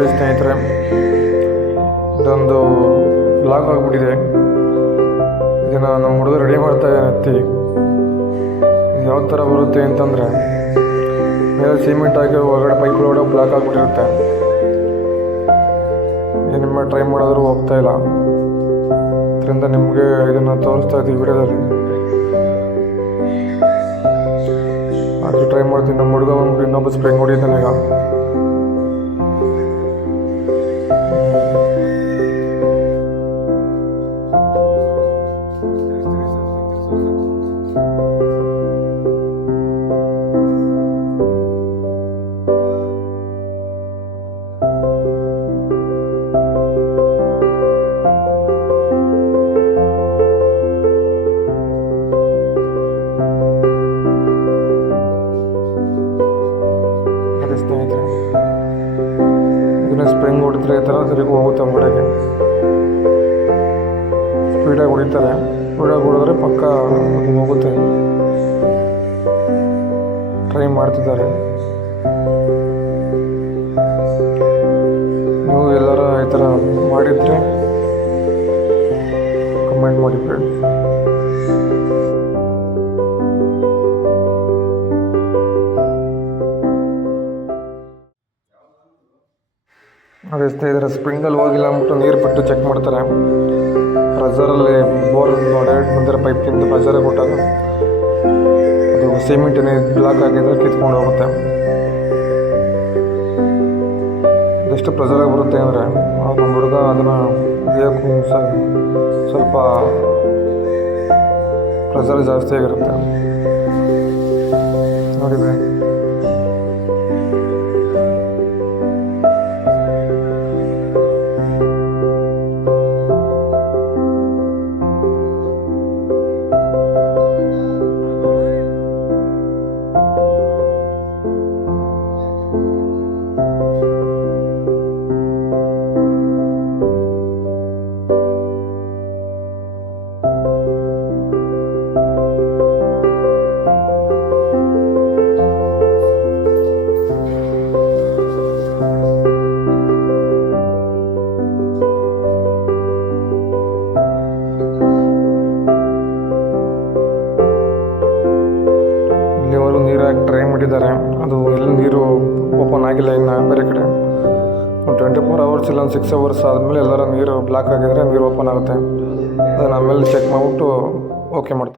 ನೋಡಿ ಸ್ನೇಹಿತರೆ, ಇದೊಂದು ಬ್ಲಾಕ್ ಆಗಿಬಿಟ್ಟಿದೆ. ಇದನ್ನು ನಮ್ಮ ಹುಡುಗ ರೆಡಿ ಮಾಡ್ತಾ ಎತ್ತಿ ಯಾವ ಥರ ಬರುತ್ತೆ ಅಂತಂದರೆ, ಮೇಲೆ ಸಿಮೆಂಟ್ ಹಾಕಿ ಒಳಗಡೆ ಪೈಪ್ ಒಳಗಡೆ ಬ್ಲಾಕ್ ಆಗಿಬಿಟ್ಟಿರುತ್ತೆ. ನಿಮ್ಮ ಟ್ರೈ ಮಾಡಿದ್ರೂ ಹೋಗ್ತಾ ಇಲ್ಲ. ಅದರಿಂದ ನಿಮಗೆ ಇದನ್ನು ತೋರಿಸ್ತಾ ಇದ್ದೀವಿ ವಿಡಿಯೋದಲ್ಲಿ. ಅದು ಟ್ರೈ ಮಾಡ್ತೀನಿ. ನಮ್ಮ ಹುಡುಗ ಒಂದು ಇನ್ನೊಬ್ಬ ಸ್ಪ್ರಿಂಗ್ ಹೊಡಿತಾನೆ ಈಗ. ಸ್ನೇಹಿತರೆ, ಇದನ್ನ ಸ್ಪ್ರಿಂಗ್ ಹೊಡಿದ್ರೆ ಈ ಥರ ಸರಿಗೆ ಹೋಗುತ್ತೆ ಹೊರಗಡೆಗೆ. ಸ್ಪೀಡಾಗಿ ಹೊಡಿತಾರೆ. ಸ್ಪೀಡಾಗಿ ಹೊಡೆದ್ರೆ ಪಕ್ಕ ಅದು ಹೋಗುತ್ತೆ. ಟ್ರೈ ಮಾಡ್ತಿದ್ದಾರೆ. ನೀವು ಎಲ್ಲರ ಈ ಥರ ಮಾಡಿದರೆ ಕಮೆಂಟ್ ಮಾಡಿ ಫ್ರೆಂಡ್ಸ್. ಅದೇ ಸ್ನೇಹಿತರೆ, ಸ್ಪ್ರಿಂಗಲ್ಲಿ ಹೋಗಿಲ್ಲ ಅಂದ್ಬಿಟ್ಟು ನೀರು ಬಿಟ್ಟು ಚೆಕ್ ಮಾಡ್ತಾರೆ. ಪ್ರೆಷರಲ್ಲಿ ಬೋರ್ ಡೈರೆಕ್ಟ್ ಬಂದರೆ ಪೈಪ್ಗಿಂತ ಪ್ರೆಷರೇ ಕೊಟ್ಟಾಗ ಅದು ಸಿಮೆಂಟಿನ ಬ್ಲಾಕ್ ಆಗಿದ್ರೆ ಕಿತ್ಕೊಂಡು ಹೋಗುತ್ತೆ. ಎಷ್ಟು ಪ್ರೆಷರಾಗಿ ಬರುತ್ತೆ ಅಂದರೆ ನಮ್ಮ ಹುಡುಗ ಅದನ್ನು ಬೇಯಕ್ಕೂ ಸ್ವಲ್ಪ ಪ್ರೆಷರ್ ಜಾಸ್ತಿ ಆಗಿರುತ್ತೆ. ನೋಡಿದೆ. ನೀರು ಹಾಕಿ ಟ್ರೈ ಮಾಡಿದ್ದಾರೆ. ಅದು ಎಲ್ಲಿ ನೀರು ಓಪನ್ ಆಗಿಲ್ಲ ಇನ್ನು ಬೇರೆ ಕಡೆ. ಒಂದು 24 hours ಇಲ್ಲ ಒಂದು 6 hours ಆದಮೇಲೆ ಎಲ್ಲರ ನೀರು ಬ್ಲಾಕ್ ಆಗಿದ್ರೆ ನೀರು ಓಪನ್ ಆಗುತ್ತೆ. ಅದನ್ನು ಆಮೇಲೆ ಚೆಕ್ ಮಾಡಿಬಿಟ್ಟು ಓಕೆ ಮಾಡ್ತಾರೆ.